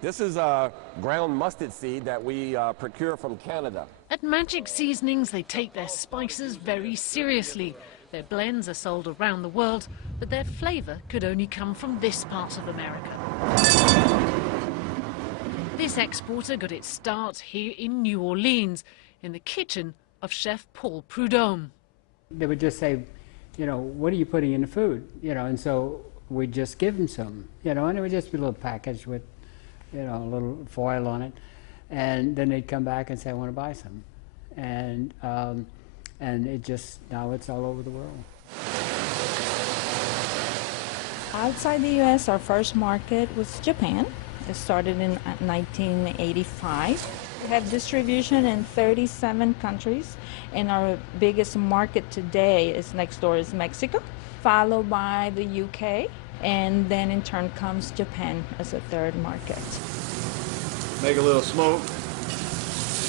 This is ground mustard seed that we procure from Canada. At Magic Seasonings, they take their spices very seriously. Their blends are sold around the world, but their flavour could only come from this part of America. This exporter got its start here in New Orleans, in the kitchen of Chef Paul Prudhomme. They would just say, you know, what are you putting in the food? You know, and so we'd just give them some, you know, and it would just be a little package with, you know, a little foil on it. And then they'd come back and say, I want to buy some. And it just, now it's all over the world. Outside the U.S., our first market was Japan. It started in 1985. We have distribution in 37 countries, and our biggest market today is next door is Mexico, followed by the UK, and then in turn comes Japan as a third market. Make a little smoke,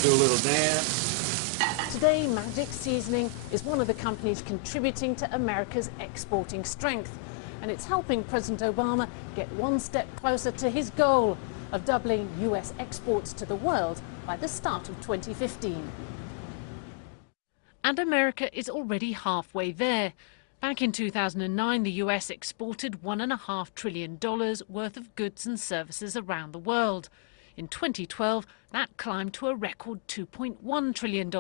do a little dance. Today, Magic Seasoning is one of the companies contributing to America's exporting strength, and it's helping President Obama get one step closer to his goal of doubling US exports to the world by the start of 2015. And America is already halfway there. Back in 2009, the US exported $1.5 trillion worth of goods and services around the world. In 2012, that climbed to a record $2.1 trillion,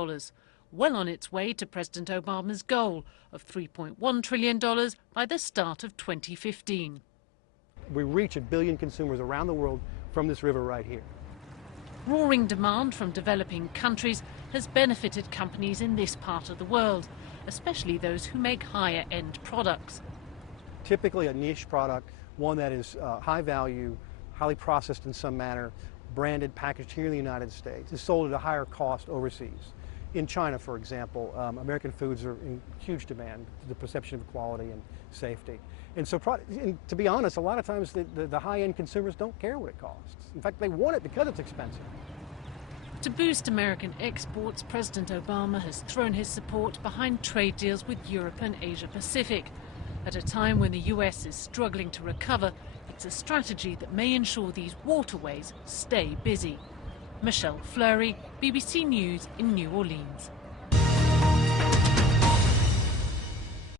well on its way to President Obama's goal of $3.1 trillion by the start of 2015. We reach 1 billion consumers around the world from this river right here. Roaring demand from developing countries has benefited companies in this part of the world, especially those who make higher-end products. Typically a niche product, one that is high value, highly processed in some manner, branded, packaged here in the United States, is sold at a higher cost overseas. In China, for example, American foods are in huge demand, the perception of quality and safety. And so, to be honest, a lot of times the high-end consumers don't care what it costs. In fact, they want it because it's expensive. To boost American exports, President Obama has thrown his support behind trade deals with Europe and Asia Pacific. At a time when the US is struggling to recover, it's a strategy that may ensure these waterways stay busy. Michelle Fleury, BBC News in New Orleans.